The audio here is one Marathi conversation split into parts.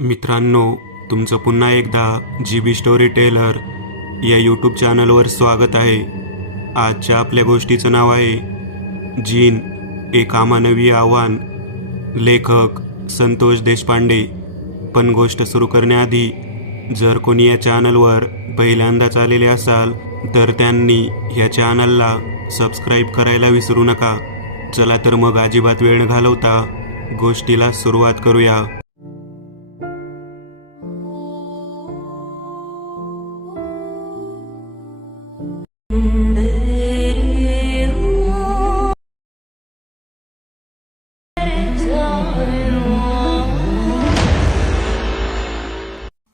मित्रांनो, तुमचं पुन्हा एकदा GB स्टोरी टेलर या यूट्यूब चॅनलवर स्वागत आहे. आजच्या आपल्या गोष्टीचं नाव आहे जीन, एक अमानवी आव्हान. लेखक संतोष देशपांडे. पण गोष्ट सुरू करण्याआधी जर कोणी या चॅनलवर पहिल्यांदाच आलेले असाल तर त्यांनी या चॅनलला सबस्क्राईब करायला विसरू नका. चला तर मग अजिबात वेळ न घालवता गोष्टीला सुरुवात करूया.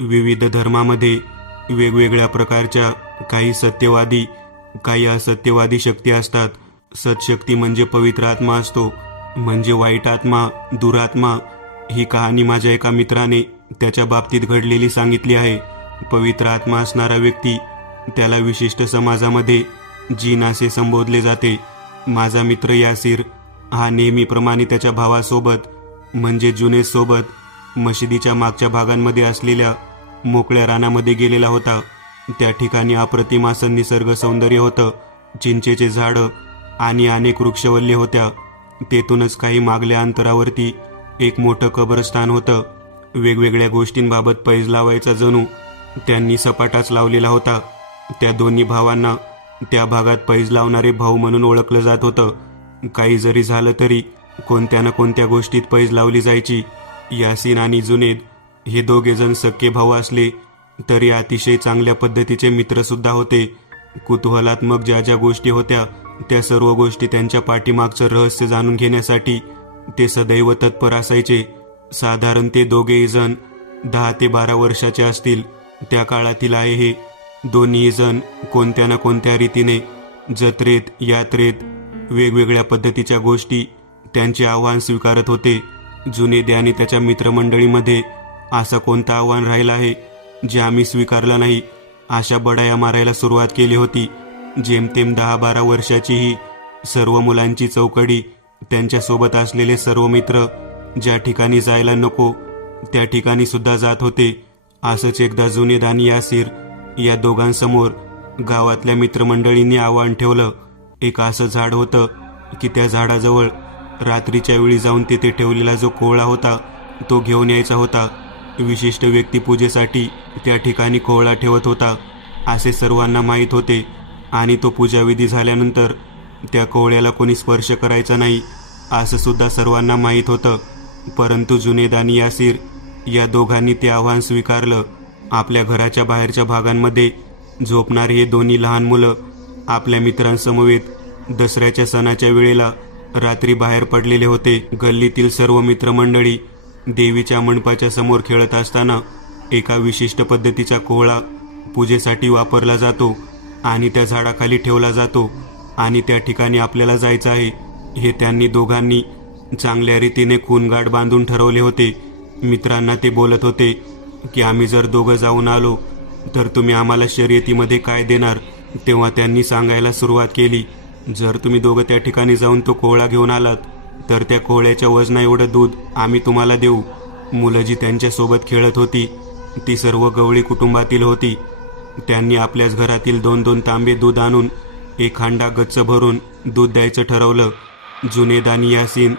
विविध धर्मामध्ये वेगवेगळ्या प्रकारच्या काही सत्यवादी, काही असत्यवादी शक्ती असतात. सतशक्ती म्हणजे पवित्र आत्मा असतो, म्हणजे वाईट आत्मा, दुरात्मा. ही कहाणी माझ्या एका मित्राने त्याच्या बाबतीत घडलेली सांगितली आहे. पवित्र आत्मा असणारा व्यक्ती, त्याला विशिष्ट समाजामध्ये जीन असे संबोधले जाते. माझा मित्र यासिर हा नेहमीप्रमाणे त्याच्या भावासोबत म्हणजे जुनेसोबत मशिदीच्या मागच्या भागांमध्ये असलेल्या मोकळ्या रानामध्ये गेलेला होता. त्या ठिकाणी अप्रतिम असं निसर्ग सौंदर्य होतं. चिंचेचे झाडं आणि अनेक वृक्षवल्ले होत्या. तेथूनच काही मागल्या अंतरावरती एक मोठं कब्रस्तान होतं. वेगवेगळ्या गोष्टींबाबत पैज लावायचा जणू त्यांनी सपाटाच लावलेला होता. त्या दोन्ही भावांना त्या भागात पैज लावणारे भाऊ म्हणून ओळखलं जात होतं. काही जरी झालं तरी कोणत्या ना कोणत्या गोष्टीत पैज लावली जायची. यासीन आणि जुनेद हे दोघे जण सख्खे भाऊ असले तरी अतिशय चांगल्या पद्धतीचे मित्रसुद्धा होते. कुतूहलात्मक ज्या ज्या गोष्टी होत्या त्या सर्व गोष्टी, त्यांच्या पाठीमागचं रहस्य जाणून घेण्यासाठी ते सदैव तत्पर असायचे. साधारण ते दोघेही जण 10 ते 12 वर्षाचे असतील. त्या काळातील आहे हे. दोन्ही जण कोणत्या ना कोणत्या रीतीने जत्रेत, यात्रेत वेगवेगळ्या पद्धतीच्या गोष्टी त्यांचे आव्हान स्वीकारत होते. जुनेद आणि त्याच्या मित्रमंडळीमध्ये असं कोणतं आव्हान राहिलं आहे जे आम्ही स्वीकारलं नाही, अशा बडाया मारायला सुरुवात केली होती. जेमतेम 10-12 वर्षाची ही सर्व मुलांची चौकडी, त्यांच्यासोबत असलेले सर्व मित्र ज्या ठिकाणी जायला नको त्या ठिकाणी सुद्धा जात होते. असंच एकदा जुनेद आणि यासिर या दोघांसमोर गावातल्या मित्रमंडळींनी आव्हान ठेवलं. एक असं झाड होतं की त्या झाडाजवळ रात्रीच्या वेळी जाऊन तिथे ठेवलेला जो कोहळा होता तो घेऊन यायचा होता. विशिष्ट व्यक्ती पूजेसाठी त्या ठिकाणी कोहळा ठेवत होता असे सर्वांना माहीत होते आणि तो पूजाविधी झाल्यानंतर त्या कोहळ्याला कोणी स्पर्श करायचा नाही असं सुद्धा सर्वांना माहीत होतं. परंतु जुनेद आणि यासिर या दोघांनी ते आव्हान स्वीकारलं. आपल्या घराच्या बाहेरच्या भागांमध्ये झोपणारे हे दोन्ही लहान मुलं आपल्या मित्रांसमवेत दसऱ्याच्या सणाच्या वेळेला रात्री बाहेर पडलेले होते. गल्लीतील सर्व मित्रमंडळी देवीच्या मंडपाच्या समोर खेळत असताना एका विशिष्ट पद्धतीचा कोहळा पूजेसाठी वापरला जातो आणि त्या झाडाखाली ठेवला जातो आणि त्या ठिकाणी आपल्याला जायचं आहे हे त्यांनी दोघांनी चांगल्या रीतीने खूनगाठ बांधून ठरवले होते. मित्रांना ते बोलत होते की आम्ही जर दोघं जाऊन आलो तर तुम्ही आम्हाला शर्यतीमध्ये काय देणार. तेव्हा त्यांनी सांगायला सुरुवात केली, जर तुम्ही दोघं त्या ठिकाणी जाऊन तो कोहळा घेऊन आलात तर त्या कोहळ्याच्या वजना एवढं दूध आम्ही तुम्हाला देऊ. मुलं जी त्यांच्यासोबत खेळत होती ती सर्व गवळी कुटुंबातील होती. त्यांनी आपल्याच घरातील 2-2 तांबे दूध आणून एक हांडा गच्च भरून दूध द्यायचं ठरवलं. जुनेद आणि यासीन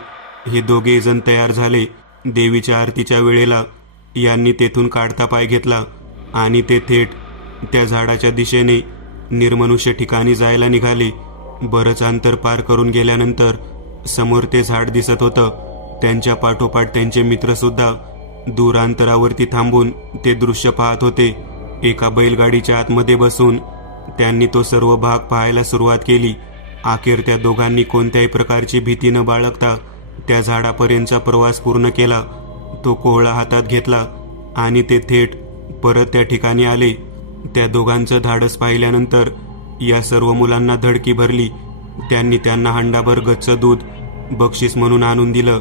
हे दोघे जण तयार झाले. देवीच्या आरतीच्या वेळेला यांनी तेथून काढता पाय घेतला आणि ते थेट त्या झाडाच्या दिशेने निर्मनुष्य ठिकाणी जायला निघाले. बरंच अंतर पार करून गेल्यानंतर समोर ते झाड दिसत होतं. त्यांच्या पाठोपाठ त्यांचे मित्रसुद्धा दूर अंतरावरती थांबून ते दृश्य पाहत होते. एका बैलगाडीच्या आतमध्ये बसून त्यांनी तो सर्व भाग पाहायला सुरुवात केली. अखेर त्या दोघांनी कोणत्याही प्रकारची भीती न बाळगता त्या झाडापर्यंतचा प्रवास पूर्ण केला. तो कोहळा हातात घेतला आणि ते थेट परत त्या ठिकाणी आले. त्या दोघांचं धाडस पाहिल्यानंतर या सर्व मुलांना धडकी भरली. त्यांनी त्यांना हांडाभर गच्च दूध बक्षीस म्हणून आणून दिलं.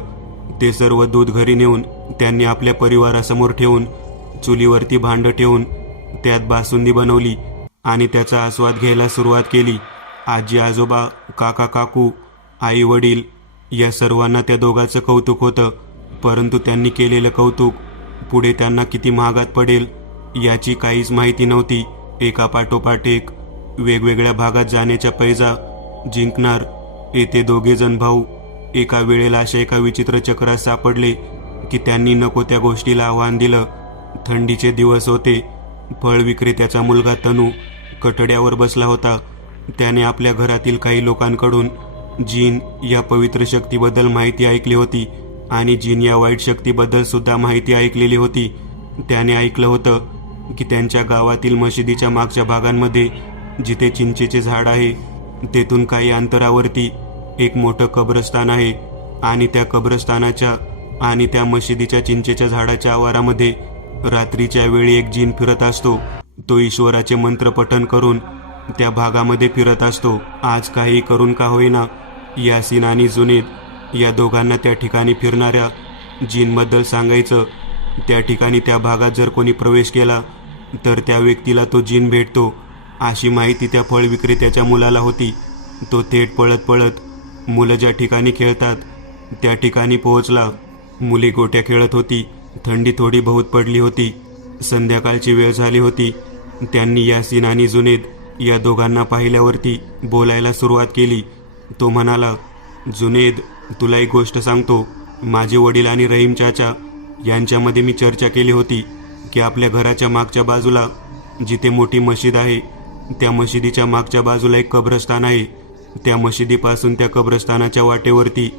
ते सर्व दूध घरी नेऊन त्यांनी आपल्या परिवारासमोर ठेवून चुलीवरती भांडं ठेवून त्यात बासुंदी बनवली आणि त्याचा आस्वाद घ्यायला सुरुवात केली. आजी आजोबा, काका काकू, आई वडील या सर्वांना त्या दोघांचं कौतुक होतं. परंतु त्यांनी केलेलं कौतुक पुढे त्यांना किती महागात पडेल याची काहीच माहिती नव्हती. एका पाठोपाठ एक वेगवेगळ्या भागात जाण्याच्या पैजा जिंकणार येथे दोघे जण भाऊ एका वेळेला अशा एका विचित्र चक्रात सापडले की त्यांनी नको त्या गोष्टीला आव्हान दिलं. थंडीचे दिवस होते. फळ विक्रेत्याचा मुलगा तनू कठड्यावर बसला होता. त्याने आपल्या घरातील काही लोकांकडून जीन या पवित्र शक्तीबद्दल माहिती ऐकली होती आणि जीन या वाईट शक्तीबद्दल सुद्धा माहिती ऐकलेली होती. त्याने ऐकलं होतं की त्यांच्या गावातील मशिदीच्या मागच्या भागांमध्ये जिथे चिंचेचे झाड आहे तेथून काही अंतरावरती एक मोठं कब्रस्तान आहे आणि त्या कब्रस्तानाच्या आणि त्या मशिदीच्या चिंचेच्या झाडाच्या आवारामध्ये रात्रीच्या वेळी एक जीन फिरत असतो. तो ईश्वराचे मंत्र पठण करून त्या भागामध्ये फिरत असतो. आज काही करून का होईना यासीन आणि जुनेद या दोघांना त्या ठिकाणी फिरणाऱ्या जीनबद्दल सांगायचं. त्या ठिकाणी त्या भागात जर कोणी प्रवेश केला तर त्या व्यक्तीला तो जीन भेटतो अशी माहिती त्या फळ विक्रेत्याच्या मुलाला होती. तो थेट पळत पळत मुलं ज्या ठिकाणी खेळतात त्या ठिकाणी पोहोचला. मुले गोट्या खेळत होती. थंडी थोडी बहुत पडली होती. संध्याकाळची वेळ झाली होती. त्यांनी यासीन आणि जुनेद या दोघांना पाहिल्यावरती बोलायला सुरुवात केली. तो म्हणाला, जुनेद, तुला एक गोष्ट सांगतो. माझे वडील आणि रहीम चाचा यांच्यामध्ये मी चर्चा केली होती की आपल्या घराच्या मागच्या बाजूला जिथे मोठी मशीद आहे त्या मशिदीच्या मागच्या बाजूला एक कब्रस्तान आहे. त्या मशिदीपासून त्या कब्रस्तानाच्या वाटेवरती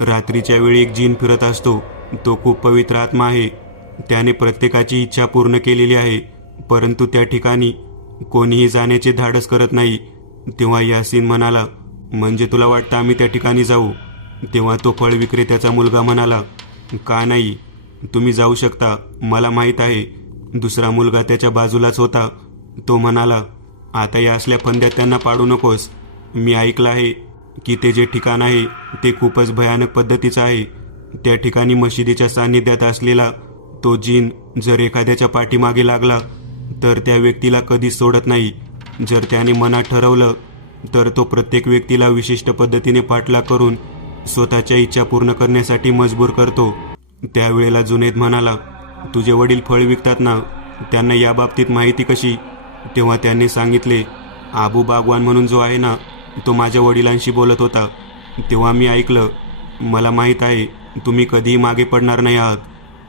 रात्रीच्या वेळी एक जीन फिरत असतो. तो खूप पवित्र आत्मा आहे. त्याने प्रत्येकाची इच्छा पूर्ण केलेली आहे, परंतु त्या ठिकाणी कोणीही जाण्याचे धाडस करत नाही. तेव्हा यासीन म्हणाला, म्हणजे तुला वाटतं आम्ही त्या ठिकाणी जाऊ? तेव्हा तो फळ विक्रेत्याचा मुलगा म्हणाला, का नाही, तुम्ही जाऊ शकता, मला माहीत आहे. दुसरा मुलगा त्याच्या बाजूलाच होता. तो म्हणाला, आता या असल्या फंद्यात त्यांना पाडू नकोस. मी ऐकलं आहे की ते जे ठिकाण आहे ते खूपच भयानक पद्धतीचं आहे. त्या ठिकाणी मशिदीच्या सान्निध्यात असलेला तो जीन जर एखाद्याच्या पाठीमागे लागला तर त्या व्यक्तीला कधीच सोडत नाही. जर त्याने मनात ठरवलं तर तो प्रत्येक व्यक्तीला विशिष्ट पद्धतीने पाठलाग करून स्वतःच्या इच्छा पूर्ण करण्यासाठी मजबूर करतो. त्यावेळेला जुनेद म्हणाला, तुझे वडील फळ विकतात ना, त्यांना याबाबतीत माहिती कशी? तेव्हा त्यांनी सांगितले, आबू बागवान म्हणून जो आहे ना, तो माझ्या वडिलांशी बोलत होता. तेव्हा मी ऐकलं. मला माहीत आहे तुम्ही कधीही मागे पडणार नाही आहात.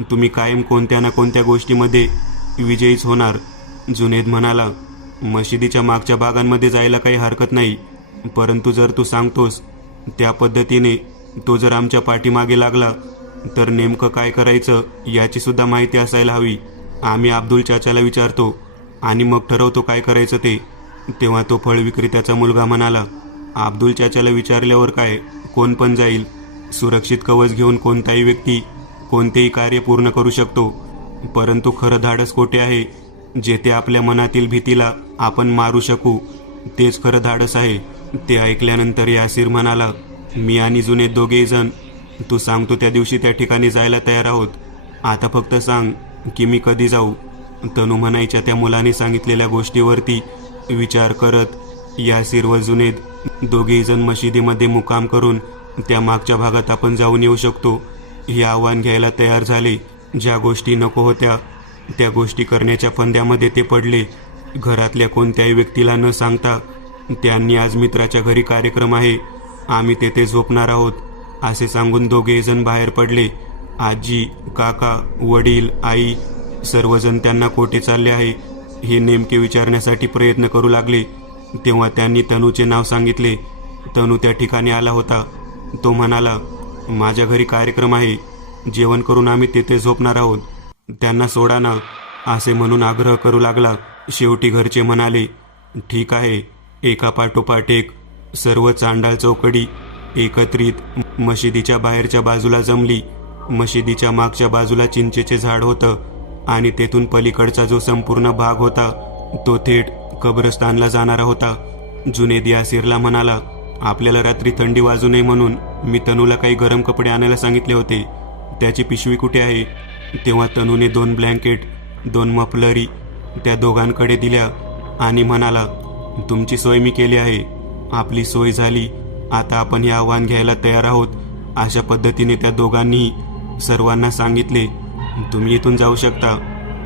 तुम्ही कायम कोणत्या ना कोणत्या गोष्टीमध्ये विजयीच होणार. जुनेद म्हणाला, मशिदीच्या मागच्या भागांमध्ये जायला काही हरकत नाही, परंतु जर तू सांगतोस त्या पद्धतीने तो जर आमच्या पाठीमागे लागला तर नेमकं काय करायचं याची सुद्धा माहिती असायला हवी. आम्ही अब्दुल चाचाला विचारतो आणि मग ठरवतो काय करायचं ते. तेव्हा तो फळ विक्रेत्याचा मुलगा म्हणाला, अब्दुल चाचाला विचारल्यावर काय, कोण पण जाईल. सुरक्षित कवच घेऊन कोणताही व्यक्ती कोणतेही कार्य पूर्ण करू शकतो, परंतु खरं धाडस कोठे आहे? जेथे आपल्या मनातील भीतीला आपण मारू शकू तेच खरं धाडस आहे. ते ऐकल्यानंतर यासीर म्हणाला, मी आणि जुनेद दोघेही जण तू सांगतो त्या दिवशी त्या ठिकाणी जायला तयार आहोत. आता फक्त सांग की मी कधी जाऊ? तनू म्हणायच्या त्या मुलाने सांगितलेल्या गोष्टीवरती विचार करत यासीर व जुनेद दोघेही जण मशिदीमध्ये मुक्काम करून त्या मागच्या भागात आपण जाऊन येऊ शकतो हे आव्हान घ्यायला तयार झाले. ज्या गोष्टी नको होत्या त्या गोष्टी करण्याच्या फंद्यामध्ये ते पडले. घरातल्या कोणत्याही व्यक्तीला न सांगता त्यांनी आज मित्राच्या घरी कार्यक्रम आहे, आम्ही तेथे झोपणार आहोत असे सांगून दोघे जण बाहेर पडले. आजी, काका, वडील, आई सर्वजण त्यांना कोठे चालले आहे हे नेमके विचारण्यासाठी प्रयत्न करू लागले. तेव्हा त्यांनी तनूचे नाव सांगितले. तनू त्या ठिकाणी आला होता. तो म्हणाला, माझ्या घरी कार्यक्रम आहे, जेवण करून आम्ही तेथे झोपणार आहोत, त्यांना सोडा ना असे म्हणून आग्रह करू लागला. शेवटी घरचे म्हणाले, ठीक आहे. एका पाठोपाठ एक सर्व चांडाळ चौकडी एकत्रित मशिदीच्या बाहेरच्या बाजूला जमली. मशिदीच्या मागच्या बाजूला चिंचेचे झाड होतं आणि तेथून पलीकडचा जो संपूर्ण भाग होता तो थेट कब्रस्तानला जाणारा होता. जुनेद यासीरला म्हणाला, आपल्याला रात्री थंडी वाजू नये म्हणून मी तनूला काही गरम कपडे आणायला सांगितले होते, त्याची पिशवी कुठे आहे? तेव्हा तनूने 2 ब्लँकेट 2 मफलरी त्या दोघांकडे दिल्या आणि म्हणाला, तुमची सोय मी केली आहे, आपली सोय झाली, आता आपण हे आव्हान घ्यायला तयार आहोत. अशा पद्धतीने त्या दोघांनी सर्वांना सांगितले. तुम्ही इथून जाऊ शकता.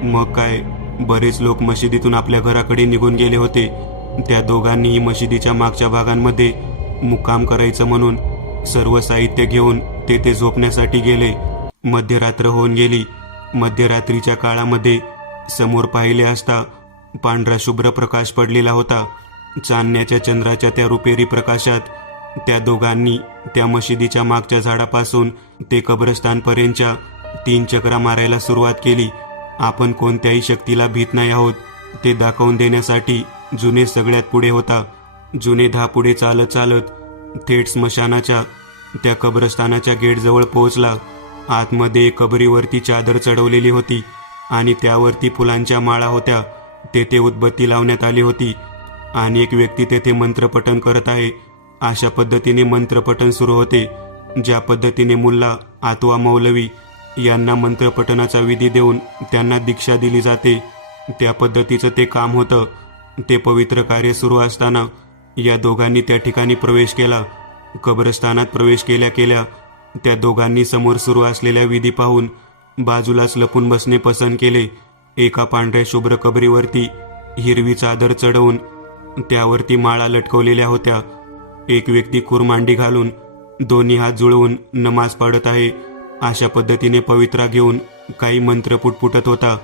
मग काय, बरेच लोक मशिदीतून आपल्या घराकडे निघून गेले होते. त्या दोघांनीही मशिदीच्या मागच्या भागांमध्ये मुक्काम करायचं म्हणून सर्व साहित्य घेऊन तेथे झोपण्यासाठी गेले. मध्यरात्र होऊन गेली. मध्यरात्रीच्या काळामध्ये समोर पाहिले असता पांढरा शुभ्र प्रकाश पडलेला होता. चांदण्याच्या चंद्राच्या त्या रुपेरी प्रकाशात त्या दोघांनी त्या मशिदीच्या मागच्या झाडापासून ते कब्रस्तानपर्यंतच्या 3 चक्रा मारायला सुरुवात केली. आपण कोणत्याही शक्तीला भीत नाही आहोत ते दाखवून देण्यासाठी जुनेद सगळ्यात पुढे होता. जुनेद हा पुढे चालत चालत थेट स्मशानाच्या त्या कब्रस्तानाच्या गेटजवळ पोहोचला. आतमध्ये एक कबरीवरती चादर चढवलेली होती आणि त्यावरती फुलांच्या माळा होत्या. तेथे उदबत्ती लावण्यात आली होती आणि एक व्यक्ती तेथे मंत्रपठण करत आहे. अशा पद्धतीने मंत्रपठण सुरू होते. ज्या पद्धतीने मुल्ला अथवा मौलवी यांना मंत्रपठणाचा विधी देऊन त्यांना दीक्षा दिली जाते, त्या पद्धतीचं ते काम होतं. ते पवित्र कार्य सुरू असताना या दोघांनी त्या ठिकाणी प्रवेश केला. कब्रस्तानात प्रवेश केल्या केल्या त्या दोघांनी समोर सुरू असलेल्या विधी पाहून बाजूलाच लपून बसणे पसंत केले. एका पांढऱ्या शुभ्र कबरीवरती हिरवी चादर चढवून त्यावरती माळा लटकवलेल्या होत्या. एक व्यक्ती कुरमांडी घालून दोन्ही हात जुळवून नमाज पढत आहे. अशा पद्धतीने पवित्रा घेऊन काही मंत्र पुटपुटत होता.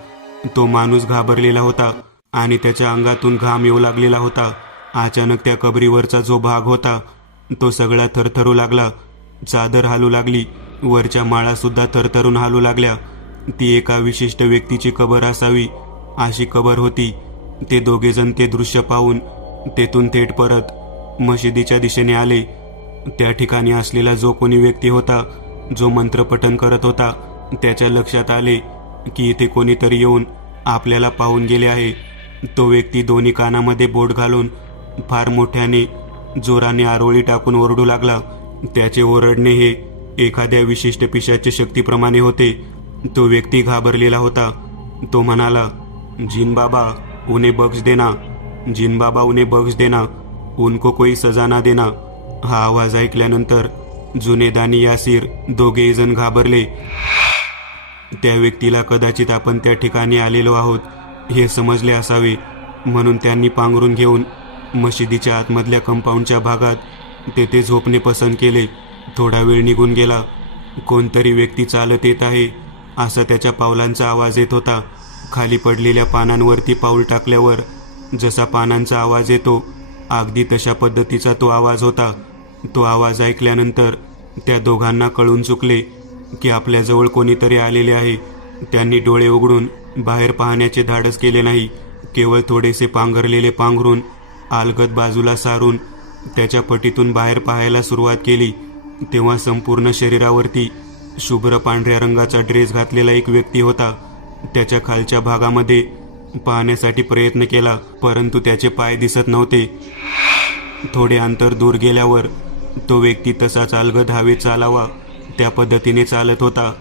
तो माणूस घाबरलेला होता आणि त्याच्या अंगातून घाम येऊ लागलेला होता. अचानक त्या कबरीवरचा जो भाग होता तो सगळा थरथरू लागला. चादर हालू लागली. वरच्या माळा सुद्धा थरथरून हालू लागल्या. ती एका विशिष्ट व्यक्तीची कबर असावी अशी कबर होती. ते दोघेजण ते दृश्य पाहून तेथून थेट परत मशिदीच्या दिशेने आले. त्या ठिकाणी असलेला जो कोणी व्यक्ती होता जो मंत्रपठण करत होता त्याच्या लक्षात आले की इथे कोणीतरी येऊन आपल्याला पाहून गेले आहे. तो व्यक्ती दोन्ही कानामध्ये बोट घालून फार मोठ्याने जोराने आरोळी टाकून ओरडू लागला. त्याचे ओरडणे हे एखाद्या विशिष्ट पिशाच्या शक्तीप्रमाणे होते. तो व्यक्ती घाबरलेला होता. तो म्हणाला, जिन बाबा उन्हें बख्श देना, जिन बाबा उन्हें बख्श देना, उनको कोई सजा ना देना. हा आवाज ऐकल्यानंतर जुनेद आणि यासीर दोघेही जण घाबरले. त्या व्यक्तीला कदाचित आपण त्या ठिकाणी आलेलो आहोत हे समजले असावे, म्हणून त्यांनी पांघरून घेऊन मशिदीच्या आतमधल्या कंपाऊंडच्या भागात तेथे झोपणे पसंत केले. थोडा वेळ निघून गेला. कोणतरी व्यक्ती चालत येत आहे असा त्याच्या पावलांचा आवाज येत होता. खाली पडलेल्या पानांवरती पाऊल टाकल्यावर जसा पानांचा आवाज येतो अगदी तशा पद्धतीचा तो आवाज होता. तो आवाज ऐकल्यानंतर त्या दोघांना कळून चुकले की आपल्याजवळ कोणीतरी आलेले आहे. त्यांनी डोळे उघडून बाहेर पाहण्याचे धाडस केले नाही. केवळ थोडेसे पांघरलेले पांघरून अलगद बाजूला सारून त्याच्या पटीतून बाहेर पाहायला सुरुवात केली. तेव्हा संपूर्ण शरीरावरती शुभ्र पांढऱ्या रंगाचा ड्रेस घातलेला एक व्यक्ती होता. त्याच्या खालच्या भागामध्ये पाहण्यासाठी प्रयत्न केला, परंतु त्याचे पाय दिसत नव्हते. थोडे अंतर दूर गेल्यावर तो व्यक्ती तसाच अलगद हवेत चालावा त्या पद्धतीने चालत होता.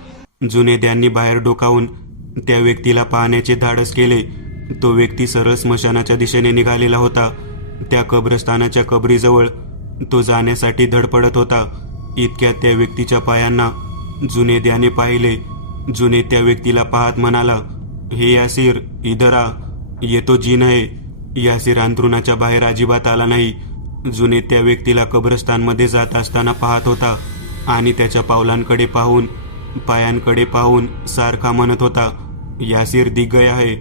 जुनेद यांनी बाहेर डोकावून त्या व्यक्तीला पाहण्याचे धाडस केले. तो व्यक्ती सरळ स्मशानाच्या दिशेने निघालेला होता. त्या कब्रस्तानाच्या कबरीजवळ तो जाण्यासाठी धडपडत होता. इतक्यात त्या व्यक्तीच्या पायांना जुनेद याने पाहिले. जुनेद त्या व्यक्तीला पाहत म्हणाला, हे यासीर, इधर आ, ये तो जिन है. यासीर अंथरुणाच्या बाहेर अजिबात आला नाही. जुनेद त्या व्यक्तीला कब्रस्तानमध्ये जात असताना पाहत होता आणि त्याच्या पावलांकडे पाहून पायांकडे पाहून सारखा म्हणत होता, यासीर दिख गया है,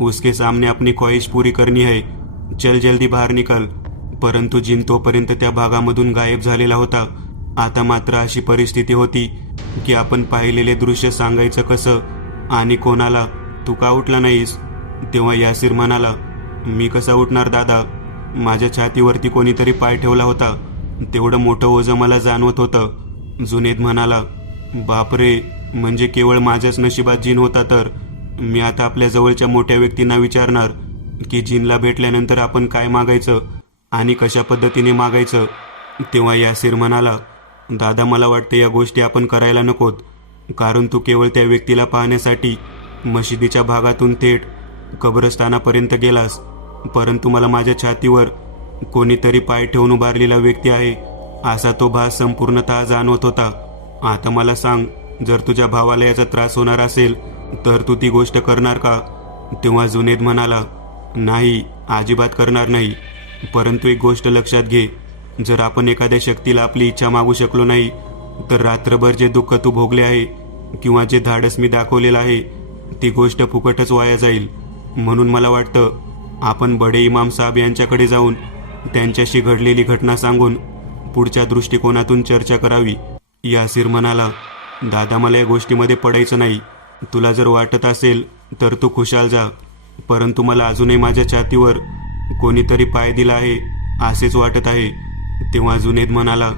उसके सामने अपनी ख्वाहिश पूरी करनी है, चल जल्दी बाहेर निकल. परंतु जिन तोपर्यंत त्या भागामधून गायब झालेला होता. आता मात्र अशी परिस्थिती होती की आपण पाहिलेले दृश्य सांगायचं कसं आणि कोणाला. तू का उठला नाहीस? तेव्हा यासीर म्हणाला, मी कसा उठणार दादा, माझ्या छातीवरती कोणीतरी पाय ठेवला होता. तेवढं मोठं ओझं मला जाणवत होतं. जुनेद म्हणाला, बापरे, म्हणजे केवळ माझ्याच नशिबात जिन होता तर? मी आता आपल्या जवळच्या मोठ्या व्यक्तींना विचारणार की जिनला भेटल्यानंतर आपण काय मागायचं आणि कशा पद्धतीने मागायचं. तेव्हा यासीर म्हणाला, दादा मला वाटतं या गोष्टी आपण करायला नकोत, कारण तू केवळ त्या व्यक्तीला पाहण्यासाठी मशिदीच्या भागातून थेट कब्रस्तानापर्यंत गेलास, परंतु मला माझ्या छातीवर कोणीतरी पाय ठेवून उभारलेला व्यक्ती आहे असा तो भास संपूर्णतः जाणवत होता. आता मला सांग, जर तुझ्या भावाला याचा त्रास होणार असेल तर तू ती गोष्ट करणार का? तेव्हा जुनेद म्हणाला, नाही, अजिबात करणार नाही. परंतु एक गोष्ट लक्षात घे, जर आपण एखाद्या शक्तीला आपली इच्छा मागू शकलो नाही तर रात्रभर जे दुःख तू भोगले आहे किंवा जे धाडस मी दाखवलेलं आहे ती गोष्ट फुकटच वाया जाईल. म्हणून मला वाटतं आपण बडे इमाम साहेब यांच्याकडे जाऊन त्यांच्याशी घडलेली घटना सांगून पुढच्या दृष्टिकोनातून चर्चा करावी. यासिर म्हणाला, दादा, मला या गोष्टीमध्ये पडायचं नाही. तुला जर वाटत असेल तर तू खुशाल जा, परंतु मला अजूनही माझ्या छातीवर कोणीतरी पाय दिला आहे असेच वाटत आहे. तेव्हा जुनेद म्हणाला,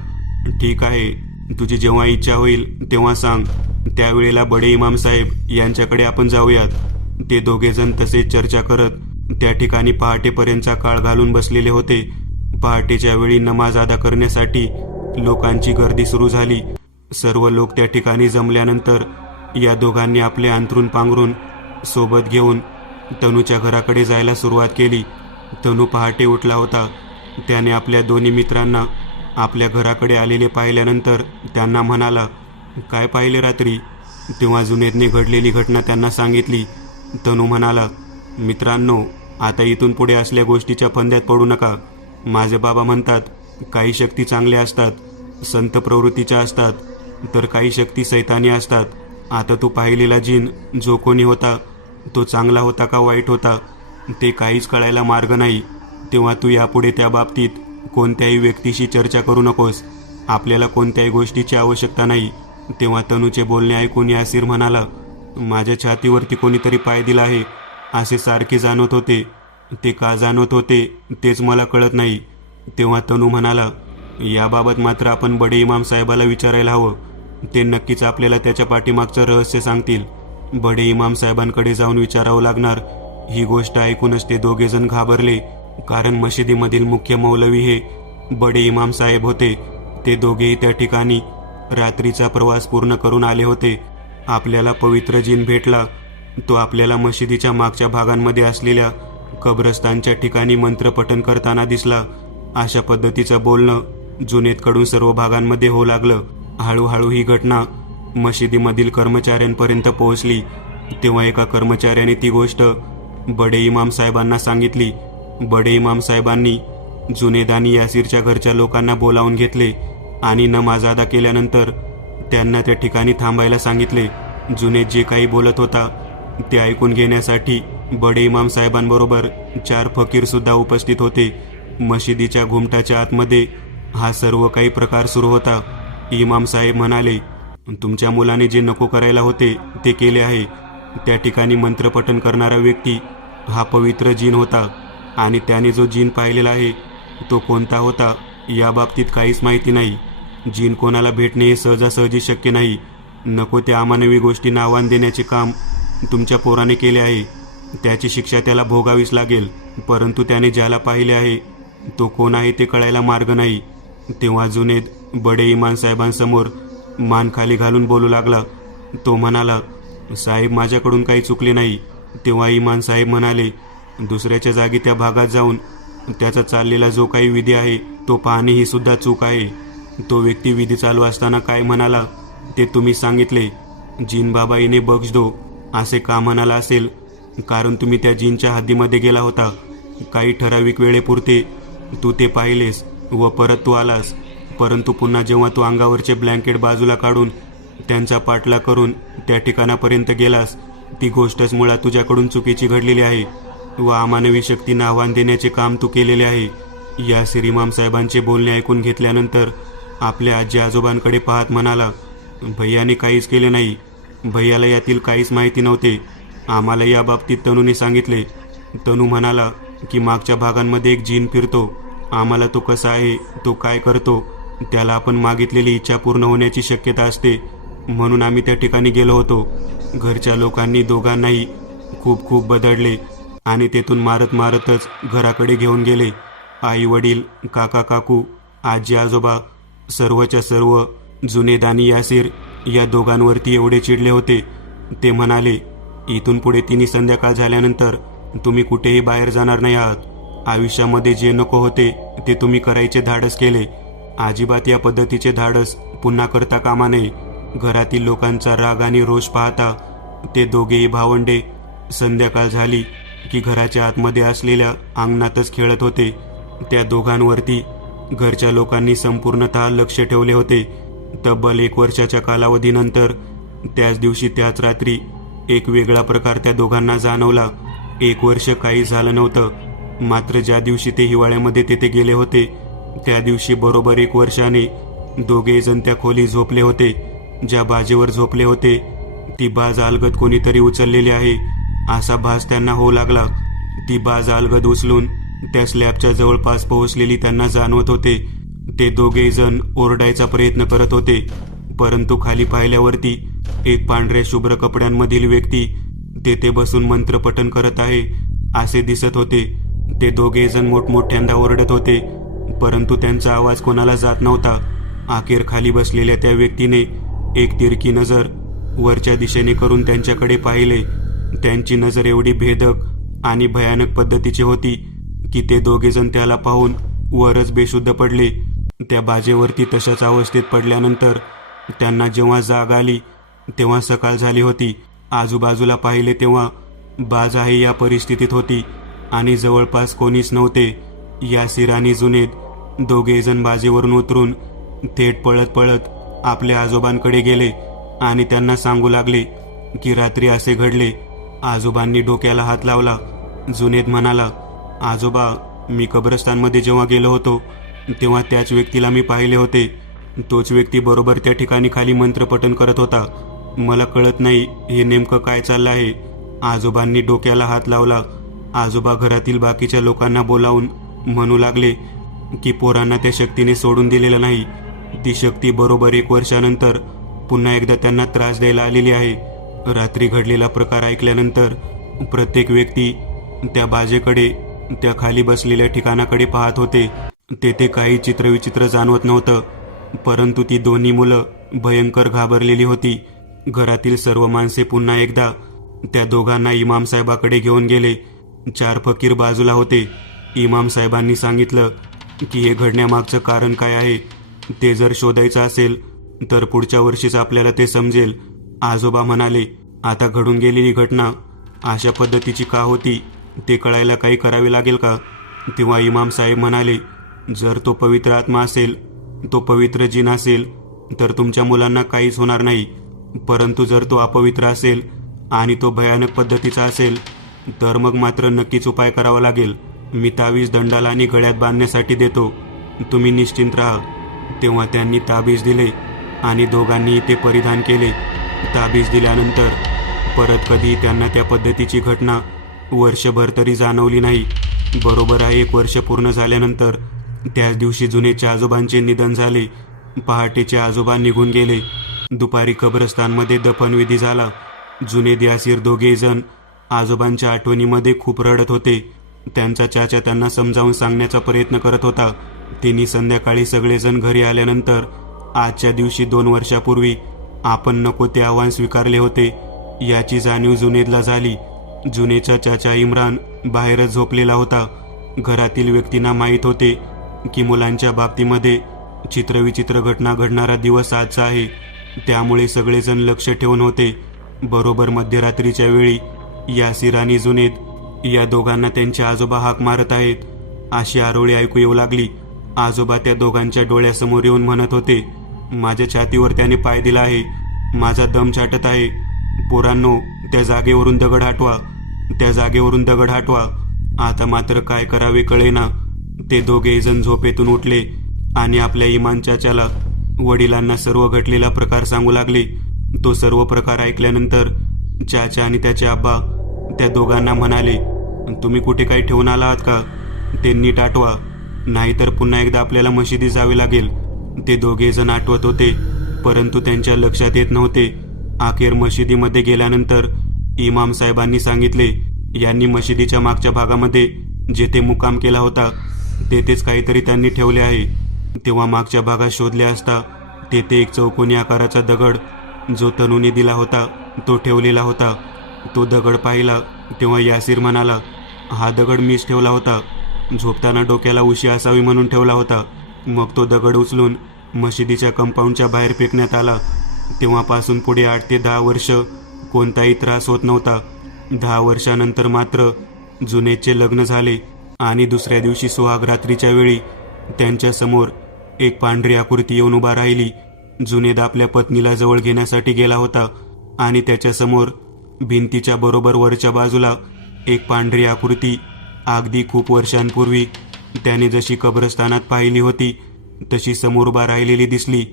ठीक आहे, तुझी जेव्हा इच्छा होईल तेव्हा सांग. त्यावेळेला बडे इमाम साहेब यांच्याकडे आपण जाऊयात. ते दोघेजण तसेच चर्चा करत त्या ठिकाणी पहाटेपर्यंतचा काळ घालून बसलेले होते. पहाटेच्या वेळी नमाज अदा करण्यासाठी लोकांची गर्दी सुरू झाली. सर्व लोक त्या ठिकाणी जमल्यानंतर या दोघांनी आपले अंथरूण पांघरून सोबत घेऊन तनूच्या घराकडे जायला सुरुवात केली. तनू पहाटे उठला होता. त्याने आपल्या दोन्ही मित्रांना आपल्या घराकडे आलेले पाहिल्यानंतर त्यांना म्हणाला, काय पाहिले रात्री? तेव्हा जुनेदने घडलेली घटना त्यांना सांगितली. तनू म्हणाला, मित्रांनो, आता इथून पुढे असल्या गोष्टीच्या फंद्यात पडू नका. माझे बाबा म्हणतात, काही शक्ती चांगल्या असतात, संत प्रवृत्तीच्या असतात, तर काही शक्ती सैतानी असतात. आता तू पाहिलेला जिन जो कोणी होता तो चांगला होता का वाईट होता ते काहीच कळायला मार्ग नाही. तेव्हा तू यापुढे त्या बाबतीत कोणत्याही व्यक्तीशी चर्चा करू नकोस. आपल्याला कोणत्याही गोष्टीची आवश्यकता नाही. तेव्हा तनूचे बोलणे ऐकून यासिर म्हणाला, माझ्या छातीवरती कोणीतरी पाय दिला आहे असे सारखे जाणवत होते. ते का जाणवत होते तेच मला कळत नाही. तेव्हा तनू म्हणाला, याबाबत मात्र आपण बडे इमाम साहेबाला विचारायला हवं. ते नक्कीच आपल्याला त्याच्या पाठीमागचं रहस्य सांगतील. बडे इमाम साहेबांकडे जाऊन विचारावं लागणार. ही गोष्ट ऐकूनच ते दोघेजण घाबरले, कारण मशिदीमधील मुख्य मौलवी हे बडे इमाम साहेब होते. ते दोघेही त्या ठिकाणी रात्रीचा प्रवास पूर्ण करून आले होते. आपल्याला पवित्र जिन भेटला. तो आपल्याला मशिदीच्या मागच्या भागांमध्ये असलेल्या कब्रस्तानच्या ठिकाणी मंत्रपठण करताना दिसला. अशा पद्धतीचं बोलणं जुनेदकडून सर्व भागांमध्ये होऊ लागलं. हळूहळू ही घटना मशिदीमधील कर्मचाऱ्यांपर्यंत पोहोचली. तेव्हा एका कर्मचाऱ्याने ती गोष्ट बडे इमाम साहेबांना सांगितली. बडे इमाम साहेबांनी जुनेद आणि यासिरच्या घरच्या लोकांना बोलावून घेतले आणि नमाज अदा केल्यानंतर त्यांना त्या ठिकाणी थांबायला सांगितले. जुनेद जे काही बोलत होता ते ऐकून घेण्यासाठी बडे इमाम साहेबांबरोबर 4 फकीर सुद्धा उपस्थित होते. मशिदीच्या घुमटाच्या आतमध्ये हा सर्व काही प्रकार सुरू होता. इमाम साहेब म्हणाले, तुमच्या मुलाने जे नको करायला होते ते केले आहे. त्या ठिकाणी मंत्रपठण करणारा व्यक्ती हा पवित्र जिन होता आणि त्याने जो जिन पाहिलेला आहे तो कोणता होता याबाबतीत काहीच माहिती नाही. जिन कोणाला भेटणे हे सहजासहजी शक्य नाही. नको त्या अमानवी गोष्टींना आव्हान देण्याचे काम तुमच्या पोराने केले आहे. त्याची शिक्षा त्याला भोगावीच लागेल. परंतु त्याने ज्याला पाहिले आहे तो कोण आहे ते कळायला मार्ग नाही. तेव्हा जुनेद बडे इमाम साहेबांसमोर मान खाली घालून बोलू लागला. तो म्हणाला, साहेब, माझ्याकडून काही चुकले नाही. तेव्हा इमाम साहेब म्हणाले, दुसऱ्याच्या जागी त्या भागात जाऊन त्याचा चाललेला जो काही विधी आहे तो पाहणे ही सुद्धा चूक आहे. तो व्यक्ती विधी चालू असताना काय म्हणाला ते तुम्ही सांगितले. जिन बाबा इने बख्श दो असे का म्हणाला असेल? कारण तुम्ही त्या जिनच्या हद्दीमध्ये गेला होता. काही ठराविक वेळेपुरते तू ते पाहिलेस व परत तू आलास. परंतु पुन्हा जेव्हा तू अंगावरचे ब्लँकेट बाजूला काढून त्यांचा पाठलाग करून त्या ठिकाणापर्यंत गेलास, ती गोष्टच मुळात तुझ्याकडून चुकीची घडलेली आहे व अमानवी शक्तींना आव्हान देण्याचे काम तू केलेले आहे. यासिर इमाम साहेबांचे बोलणे ऐकून घेतल्यानंतर आपल्या आजी आजोबांकडे पाहत म्हणाला, भैयाने काहीच केले नाही. भैयाला यातील काहीच माहिती नव्हते. आम्हाला या बाबतीत तनूने सांगितले. तनू म्हणाला की मागच्या भागांमध्ये एक जिन फिरतो. आम्हाला तो कसा आहे, तो काय करतो, त्याला आपण मागितलेली इच्छा पूर्ण होण्याची शक्यता असते. म्हणून आम्ही त्या ठिकाणी गेलो होतो. घरच्या लोकांनी दोघांनाही खूप खूप बदडले आणि तेथून मारत मारतच घराकडे घेऊन गेले. आई वडील, काका काकू, आजी आजोबा, सर्वच्या सर्व जुनेद आणि यासिर या दोघांवरती एवढे चिडले होते. ते म्हणाले, इथून पुढे तिन्ही संध्याकाळ झाल्यानंतर तुम्ही कुठेही बाहेर जाणार नाही आहात. आयुष्यामध्ये जे नको होते ते तुम्ही करायचे धाडस केले. अजिबात या पद्धतीचे धाडस पुन्हा करता कामा नये. घरातील लोकांचा राग आणि रोष पाहता ते दोघेही भावंडे संध्याकाळ झाली की घराच्या आतमध्ये असलेल्या अंगणातच खेळत होते. त्या दोघांवरती घरच्या लोकांनी संपूर्णतः लक्ष ठेवले होते. तब्बल 1 वर्षाच्या कालावधीनंतर त्याच दिवशी त्याच रात्री एक वेगळा प्रकार त्या दोघांना जाणवला. 1 वर्ष काही झालं नव्हतं, मात्र ज्या दिवशी ते हिवाळ्यामध्ये तेथे गेले होते त्या दिवशी बरोबर 1 वर्षाने दोघे जण त्या खोली झोपले होते. ज्या बाजेवर झोपले होते ती बाज अलगद कोणीतरी उचललेली आहे असा भास त्यांना होऊ लागला. ती बाज अलगद उचलून त्या स्लॅबच्या जवळपास पोहोचलेली त्यांना जाणवत होते. ते दोघे जण ओरडायचा प्रयत्न करत होते, परंतु खाली पाहिल्यावरती एक पांढऱ्या शुभ्र कपड्यांमधील व्यक्ती तेथे बसून मंत्रपठण करत आहे असे दिसत होते. ते दोघे जण मोठमोठ्यांदा ओरडत होते, परंतु त्यांचा आवाज कोणाला जात नव्हता. अखेर खाली बसलेल्या त्या व्यक्तीने एक तिरकी नजर वरच्या दिशेने करून त्यांच्याकडे पाहिले. त्यांची नजर एवढी भेदक आणि भयानक पद्धतीची होती की ते दोघे जण त्याला पाहून वरच बेशुद्ध पडले. त्या बाजेवरती तशाच अवस्थेत पडल्यानंतर त्यांना जेव्हा जाग आली तेव्हा सकाळ झाली होती. आजूबाजूला पाहिले तेव्हा बाज आहे या परिस्थितीत होती आणि जवळपास कोणीच नव्हते. यासिर आणि जुनेद दोघे जण बाजेवरून उतरून थेट पळत पळत आपल्या आजोबांकडे गेले आणि त्यांना सांगू लागले की रात्री असे घडले. आजोबांनी डोक्याला हात लावला. जुनेद म्हणाला, आजोबा, मी कब्रस्तानमध्ये जेव्हा गेलो होतो तेव्हा त्याच व्यक्तीला मी पाहिले होते. तोच व्यक्ती बरोबर त्या ठिकाणी खाली मंत्रपठण करत होता. मला कळत नाही हे नेमकं काय चाललं आहे. आजोबांनी डोक्याला हात लावला. आजोबा घरातील बाकीच्या लोकांना बोलावून म्हणू लागले की पोरांना त्या शक्तीने सोडून दिलेलं नाही. ती शक्ती बरोबर 1 वर्षानंतर पुन्हा एकदा त्यांना त्रास द्यायला आलेली आहे. रात्री घडलेला प्रकार ऐकल्यानंतर प्रत्येक व्यक्ती त्या बाजेकडे, त्या खाली बसलेल्या ठिकाणाकडे पाहत होते. तेथे काही चित्रविचित्र जाणवत नव्हतं, परंतु ती दोन्ही मुलं भयंकर घाबरलेली होती. घरातील सर्व माणसे पुन्हा एकदा त्या दोघांना इमाम साहेबाकडे घेऊन गेले. 4 फकीर बाजूला होते. इमाम साहेबांनी सांगितलं की हे घडण्यामागचं कारण काय आहे ते जर शोधायचं असेल तर पुढच्या वर्षीच आपल्याला ते समजेल. आजोबा म्हणाले, आता घडून गेलेली घटना अशा पद्धतीची का होती ते कळायला काही करावे लागेल का? तेव्हा इमाम साहेब म्हणाले, जर तो पवित्र आत्मा असेल, तो पवित्र जिन असेल तर तुमच्या मुलांना काहीच होणार नाही. परंतु जर तो अपवित्र असेल आणि तो भयानक पद्धतीचा असेल तर मग मात्र नक्कीच उपाय करावा लागेल. मी तावीज दंडाला आणि गळ्यात बांधण्यासाठी देतो, तुम्ही निश्चिंत राहा. तेव्हा त्यांनी ताबीज दिले आणि दोघांनी ते परिधान केले. ताबीज दिल्यानंतर परत कधी त्यांना त्या पद्धतीची घटना वर्षभर तरी जाणवली नाही. बरोबर आहे 1 वर्ष पूर्ण झाल्यानंतर त्याच दिवशी जुनेच्या आजोबांचे निधन झाले. पहाटेचे आजोबा निघून गेले. दुपारी कब्रस्तानमध्ये दफनविधी झाला. जुनेद यासिर दोघे जण आजोबांच्या आठवणीमध्ये खूप रडत होते. त्यांचा चाचा त्यांना समजावून सांगण्याचा प्रयत्न करत होता. तिने संध्याकाळी सगळेजण घरी आल्यानंतर आजच्या दिवशी 2 वर्षापूर्वी आपण नको ते आव्हान स्वीकारले होते याची जाणीव जुनेदला झाली. जुनेचा चाचा इम्रान बाहेरच झोपलेला होता. घरातील व्यक्तींना माहीत होते की मुलांच्या बाबतीमध्ये चित्रविचित्र घटना घडणारा दिवस आजचा आहे, त्यामुळे सगळेजण लक्ष ठेवून होते. बरोबर मध्यरात्रीच्या वेळी यासिर आणि जुनेद या दोघांना त्यांचे आजोबा हाक मारत आहेत अशी आरोळी ऐकू येऊ लागली. आजोबा त्या दोघांच्या डोळ्यासमोर येऊन म्हणत होते, माझ्या छातीवर त्याने पाय दिला आहे, माझा दम छाटत आहे. पोरांनो, त्या जागेवरून दगड हटवा, त्या जागेवरून दगड हटवा. आता मात्र काय करावे कळेना. ते दोघे जण झोपेतून उठले आणि आपल्या इमान चाच्याला, वडिलांना सर्व घडलेला प्रकार सांगू लागले. तो सर्व प्रकार ऐकल्यानंतर चाचा आणि त्याचे आबा त्या दोघांना म्हणाले, तुम्ही कुठे काही ठेवून आला आहात का? ते नीट आठवा, नाहीतर पुन्हा एकदा आपल्याला मशिदीत जावे लागेल. ते दोघे जण आठवत होते, परंतु त्यांच्या लक्षात येत नव्हते. अखेर मशिदीमध्ये गेल्यानंतर इमाम साहेबांनी सांगितले, यांनी मशिदीच्या मागच्या भागामध्ये जेथे मुक्काम केला होता तेथेच काहीतरी त्यांनी ठेवले आहे. तेव्हा मागच्या भागात शोधले असता तेथे एक चौकोनी आकाराचा दगड जो तनूने दिला होता तो ठेवलेला होता. तो दगड पाहिला तेव्हा यासिर म्हणाला, हा दगड मीच ठेवला होता, झोपताना डोक्याला उशी असावी म्हणून ठेवला होता. मग तो दगड उचलून मशिदीच्या कंपाऊंडच्या बाहेर फेकण्यात आला. तेव्हापासून पुढे 8 ते 10 वर्ष कोणताही त्रास होत नव्हता. 10 वर्षानंतर मात्र जुनेदचे लग्न झाले आणि दुसऱ्या दिवशी सुहागरात्रीच्या वेळी त्यांच्यासमोर एक पांढरी आकृती येऊन उभा राहिली. जुनेद आपल्या पत्नीला जवळ घेण्यासाठी गेला होता आणि त्याच्यासमोर भिंतीच्या बरोबर वरच्या बाजूला एक पांढरी आकृती अगदी खूप वर्षांपूर्वी त्याने जशी कब्रस्तानात पाहिली होती तशी समोर उभा राहिलेली दिसली.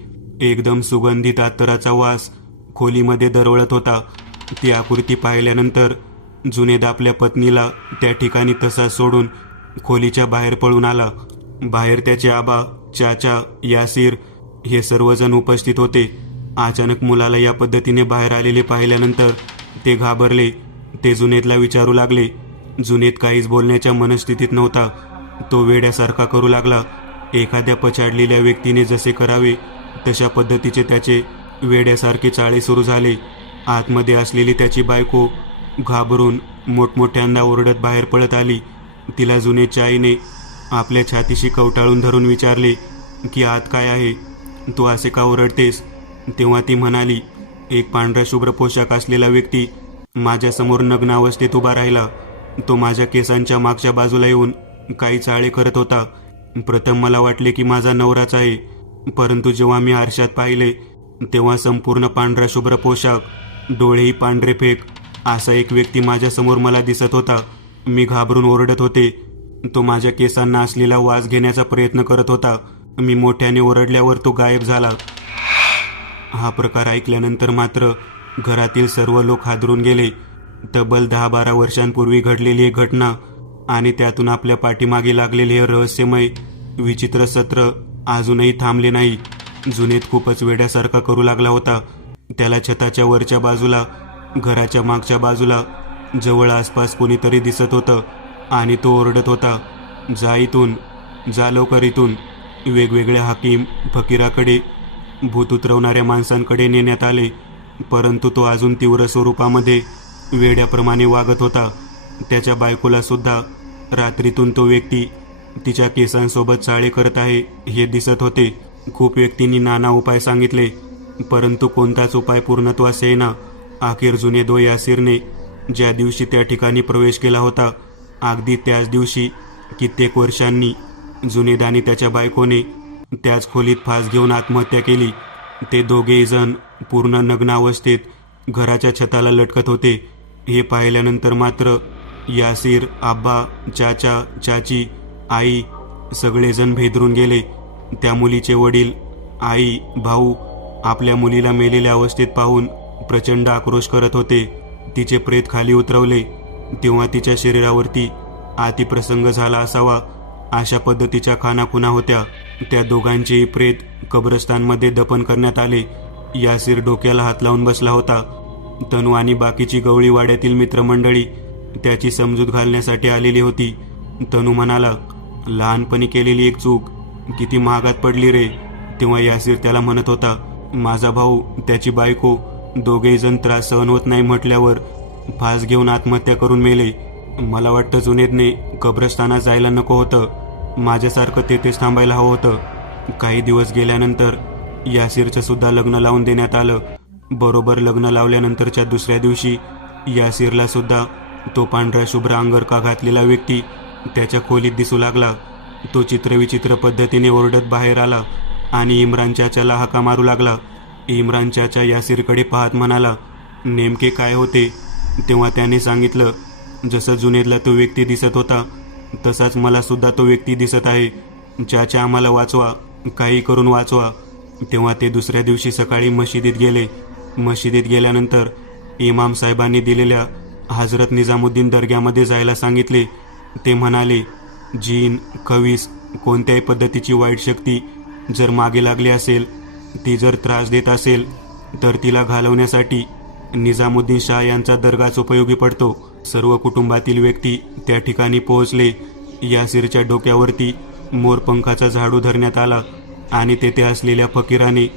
एकदम सुगंधित अत्तराचा वास खोलीमध्ये दरवळत होता. ती आकृती पाहिल्यानंतर जुनेद आपल्या पत्नीला त्या ठिकाणी तसा सोडून खोलीच्या बाहेर पळून आला. बाहेर त्याचे आबा, चाचा, यासीर हे सर्वजण उपस्थित होते. अचानक मुलाला या पद्धतीने बाहेर आलेले पाहिल्यानंतर ते घाबरले. ते जुनेदला विचारू लागले. जुनेद काहीच बोलण्याच्या मनस्थितीत नव्हता. तो वेड्यासारखा करू लागला. एखाद्या पछाडलेल्या व्यक्तीने जसे करावे तशा पद्धतीचे त्याचे वेड्यासारखे चाळे सुरू झाले. आतमध्ये असलेली त्याची बायको घाबरून मोठमोठ्यांदा ओरडत बाहेर पळत आली. तिला जुनेदच्या आईने आपल्या छातीशी कवटाळून धरून विचारले की आत काय आहे, तू असे का ओरडतेस? तेव्हा ती म्हणाली, एक पांढरा शुभ्र पोशाख असलेला व्यक्ती माझ्यासमोर नग्न अवस्थेत उभा राहिला. तो माझ्या केसांच्या मागच्या बाजूला येऊन काही चाळे करत होता. प्रथम मला वाटले की माझा नवराच आहे, परंतु जेव्हा मी आरशात पाहिले तेव्हा संपूर्ण पांढरा शुभ्र पोशाख, डोळेही पांढरे फेक असा एक व्यक्ती माझ्यासमोर मला दिसत होता. मी घाबरून ओरडत होते. तो माझ्या केसांना असलेला वास घेण्याचा प्रयत्न करत होता. मी मोठ्याने ओरडल्यावर तो गायब झाला. हा प्रकार ऐकल्यानंतर मात्र घरातील सर्व लोक हादरून गेले. तब्बल 10-12 वर्षांपूर्वी घडलेली एक घटना आणि त्यातून आपल्या पाठीमागे लागलेले हे रहस्यमय विचित्र सत्र अजूनही थांबले नाही. जुनेद खूपच वेड्यासारखा करू लागला होता. त्याला छताच्या वरच्या बाजूला, घराच्या मागच्या बाजूला, जवळ आसपास कोणीतरी दिसत होतं आणि तो ओरडत होता, जा इथून, जा लवकर इथून. वेगवेगळ्या हाकीम, फकीराकडे, भूत उतरवणाऱ्या माणसांकडे नेण्यात आले, परंतु तो अजून तीव्र स्वरूपामध्ये वेड्याप्रमाणे वागत होता. त्याच्या बायकोला सुद्धा रात्रीतून तो व्यक्ती तिच्या केसांसोबत चाळे करत आहे हे दिसत होते. खूप व्यक्तींनी नाना उपाय सांगितले, परंतु कोणताच उपाय पूर्णत्वास येईना. अखेर जुनेद व यासीरने ज्या दिवशी त्या ठिकाणी प्रवेश केला होता, अगदी त्याच दिवशी कित्येक वर्षांनी जुनेद आणि त्याच्या बायकोने त्याच खोलीत फास घेऊन आत्महत्या केली. ते दोघेही जण पूर्ण नग्न अवस्थेत घराच्या छताला लटकत होते. हे पाहिल्यानंतर मात्र यासीर, आब्बा, चाचा, चाची, आई सगळेजण भेदरून गेले. त्या मुलीचे वडील, आई, भाऊ आपल्या मुलीला मेलेल्या अवस्थेत पाहून प्रचंड आक्रोश करत होते. तिचे प्रेत खाली उतरवले तेव्हा तिच्या शरीरावरती अतिप्रसंग झाला असावा अशा पद्धतीच्या खाणाखुणा होत्या. त्या दोघांचेही प्रेत कब्रस्तानमध्ये दफन करण्यात आले. यासीर डोक्याला हात लावून बसला होता. तनू आणि बाकीची गवळी वाड्यातील मित्रमंडळी त्याची समजूत घालण्यासाठी आलेली होती. तनू म्हणाला, लहानपणी केलेली एक चूक किती महागात पडली रे. तेव्हा यासीर त्याला म्हणत होता, माझा भाऊ, त्याची बायको दोघेही जण त्रास सहन होत नाही म्हटल्यावर फास घेऊन आत्महत्या करून मेले. मला वाटतं जुनेदने कब्रस्तानात जायला नको होतं, माझ्यासारखं तेथेच थांबायला हवं होतं. काही दिवस गेल्यानंतर यासीरचं सुद्धा लग्न लावून देण्यात आलं. बरोबर लग्न लावल्यानंतरच्या दुसऱ्या दिवशी यासीरला सुद्धा तो पांढऱ्या शुभ्र अंगरखा घातलेला व्यक्ती त्याच्या खोलीत दिसू लागला. तो चित्रविचित्र पद्धतीने ओरडत बाहेर आला आणि इम्रान चाचाला हाका मारू लागला. इम्रान चाचा यासीरकडे पाहत म्हणाला, नेमके काय होते? तेव्हा त्याने सांगितलं, जसं जुनेदला तो व्यक्ती दिसत होता तसाच मला सुद्धा तो व्यक्ती दिसत आहे. चाचा, आम्हाला वाचवा, काही करून वाचवा. तेव्हा ते दुसऱ्या दिवशी सकाळी मशिदीत गेले. मशिदीत गेल्यानंतर इमाम साहेबांनी दिलेल्या हजरत निजामुद्दीन दर्ग्यामध्ये जायला सांगितले. ते म्हणाले, जीन, खवीस, कोणत्याही पद्धतीची वाईट शक्ती जर मागे लागली असेल, ती जर त्रास देत असेल तर तिला घालवण्यासाठी निजामुद्दीन शाह यांचा दर्गाच उपयोगी पडतो. सर्व कुटुंबातील व्यक्ती त्या ठिकाणी पोहोचले. यासीरच्या डोक्यावरती मोरपंखाचा झाडू धरण्यात आला आणि तेथे असलेल्या फकीराने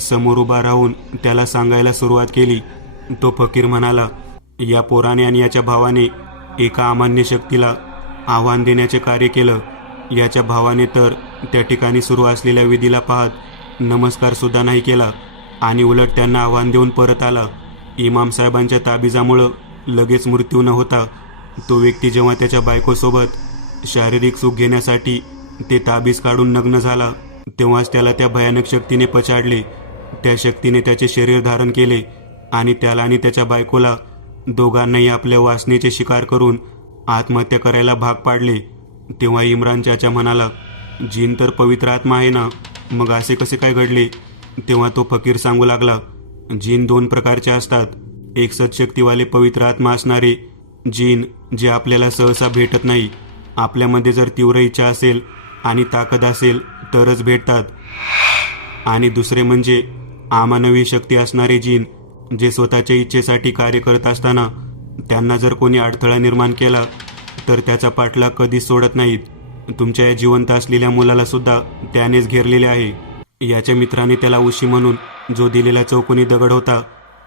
समोर उभा राहून त्याला सांगायला सुरुवात केली. तो फकीर म्हणाला, या पोराने आणि याच्या भावाने एका अमान्य शक्तीला आव्हान देण्याचे कार्य केलं. याच्या भावाने तर त्या ठिकाणी सुरू असलेल्या विधीला पाहत नमस्कार सुद्धा नाही केला आणि उलट त्यांना आव्हान देऊन परत आला. इमाम साहेबांच्या ताबिजामुळं लगेच मृत्यू न होता तो व्यक्ती जेव्हा त्याच्या बायकोसोबत शारीरिक सुख घेण्यासाठी ते ताबीज काढून नग्न झाला, तेव्हाच त्याला त्या भयानक शक्तीने पछाडले. त्या शक्तीने त्याचे शरीर धारण केले आणि त्याला आणि त्याच्या बायकोला दोघांनाही आपल्या वासनेचे शिकार करून आत्महत्या करायला भाग पाडले. तेव्हा इम्रान चाचा म्हणाला, जिन तर पवित्र आत्मा आहे ना, मग असे कसे काय घडले? तेव्हा तो फकीर सांगू लागला, जिन 2 प्रकारचे असतात. एक सत्शक्तीवाले पवित्र आत्मा असणारे जिन जे आपल्याला सहसा भेटत नाही. आपल्यामध्ये जर तीव्र इच्छा असेल आणि ताकद असेल तरच भेटतात. आणि दुसरे म्हणजे अमानवी शक्ती असणारे जिन जे स्वतःच्या इच्छेसाठी कार्य करत असताना त्यांना जर कोणी अडथळा निर्माण केला तर त्याचा पाठलाग कधीच सोडत नाहीत. तुमच्या या जिवंत असलेल्या मुलाला सुद्धा त्यानेच घेरलेले आहे. याच्या मित्राने त्याला उशी म्हणून जो दिलेला चौकोनी दगड होता,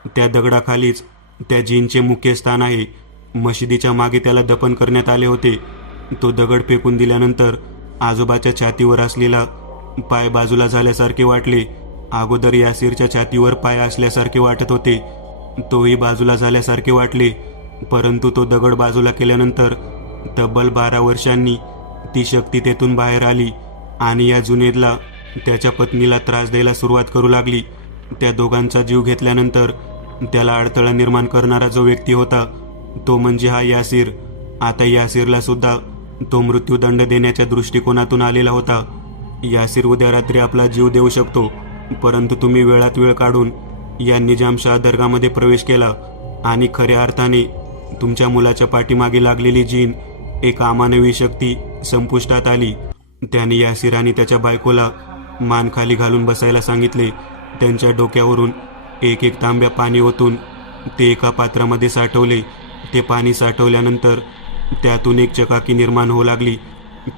त्या दगडाखालीच त्या जिनचे मुख्य स्थान आहे. मशिदीच्या मागे त्याला दफन करण्यात आले होते. तो दगड फेकून दिल्यानंतर आजोबाच्या छातीवर असलेला पाय बाजूला झाल्यासारखे वाटले. अगोदर यासीरच्या छातीवर पाय असल्यासारखे वाटत होते, तोही बाजूला झाल्यासारखे वाटले. परंतु तो दगड बाजूला केल्यानंतर तब्बल 12 वर्षांनी ती शक्ती तेथून बाहेर आली आणि या जुनेदला त्याच्या पत्नीला त्रास द्यायला सुरुवात करू लागली. त्या दोघांचा जीव घेतल्यानंतर त्याला अडथळा निर्माण करणारा जो व्यक्ती होता तो म्हणजे हा यासीर. आता यासीरला सुद्धा तो मृत्यूदंड देण्याच्या दृष्टिकोनातून आलेला होता. यासीर उद्या रात्री आपला जीव देऊ शकतो, परंतु तुम्ही वेळात वेळ काढून या निजामशाह दर्गामध्ये प्रवेश केला आणि खऱ्या अर्थाने तुमच्या मुलाच्या पाठीमागे लागलेली जीन एक अमानवी शक्ती संपुष्टात आली. त्याने यासीर आणि त्याच्या बायकोला मान खाली घालून बसायला सांगितले. त्यांच्या डोक्यावरून एक तांब्या पाणी ओतून ते एका पात्रामध्ये साठवले. ते पाणी साठवल्यानंतर त्यातून एक चकाकी निर्माण होऊ लागली.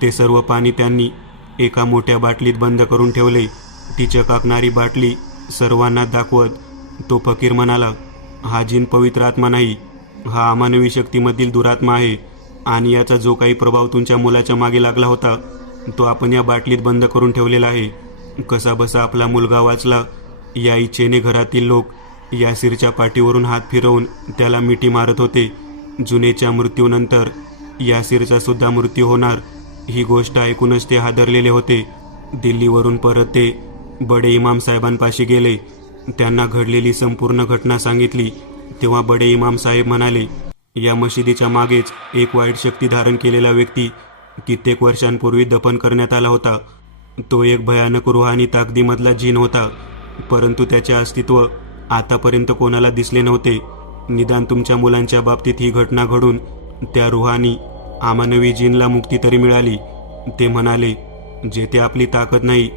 ते सर्व पाणी त्यांनी एका मोठ्या बाटलीत बंद करून ठेवले. ती चकाकणारी बाटली सर्वांना दाखवत तो फकीर म्हणाला, हा जिन पवित्र आत्मा नाही, हा अमानवी शक्तीमधील दुरात्मा आहे आणि याचा जो काही प्रभाव तुमच्या मुलाच्या मागे लागला होता तो आपण या बाटलीत बंद करून ठेवलेला आहे. कसा बसा आपला मुलगा वाचला या इच्छेने घरातील लोक यासीरच्या पाठीवरून हात फिरवून त्याला मिठी मारत होते. जुनेच्या मृत्यूनंतर यासीरचा सुद्धा मृत्यू होणार ही गोष्ट ऐकूनच ते हादरलेले होते. दिल्लीवरून परत ते बडे इमाम साहेबांपाशी गेले. त्यांना घडलेली संपूर्ण घटना सांगितली. तेव्हा बडे इमाम साहेब म्हणाले, या मशिदीच्या मागेच एक वाईट शक्ती धारण केलेला व्यक्ती कित्येक वर्षांपूर्वी दफन करण्यात आला होता. तो एक भयानक रूहानी ताकदीमधला जिन होता, परंतु त्याचे अस्तित्व आतापर्यंत कोणाला दिसले नव्हते. निदान तुमच्या मुलांच्या बाबतीत ही घटना घडून त्या रूहानी अमानवी जिनला मुक्ती तरी मिळाली. ते म्हणाले, जेथे आपली ताकद नाही,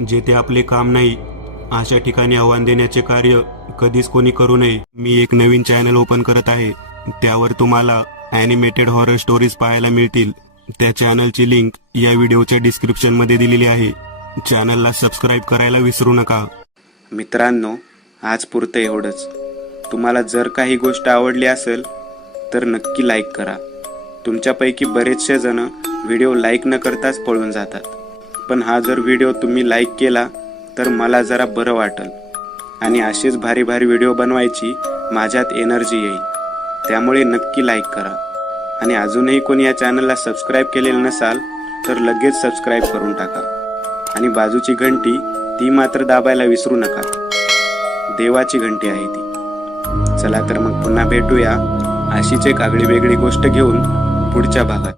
जेथे आपले काम नाही, अशा ठिकाणी आव्हान देण्याचे कार्य कधीच कोणी करू नये. मी एक नवीन चॅनल ओपन करत आहे, त्यावर तुम्हाला ॲनिमेटेड हॉरर स्टोरीज पाहायला मिळतील. त्या चॅनलची लिंक या व्हिडिओच्या डिस्क्रिप्शनमध्ये दिलेली आहे. चॅनलला सबस्क्राईब करायला विसरू नका. मित्रांनो, आज पुरतं एवढंच. तुम्हाला जर काही गोष्ट आवडली असेल तर नक्की लाईक करा. तुमच्यापैकी बरेचसे जण व्हिडिओ लाईक न करताच पळून जातात, पण हा जर व्हिडिओ तुम्ही लाईक केला तर मला जरा बरं वाटेल आणि असेच भारी भारी व्हिडिओ बनवायची माझ्यात एनर्जी येईल. त्यामुळे नक्की लाईक करा आणि अजूनही कोणी या चॅनलला सबस्क्राईब केलेलं नसाल तर लगेच सबस्क्राईब करून टाका आणि बाजूची घंटी ती मात्र दाबायला विसरू नका. देवाची घंटी आहे ती. चला तर मग पुन्हा भेटूया अशीच एक आगळी वेगळी गोष्ट घेऊन पुढच्या भागात.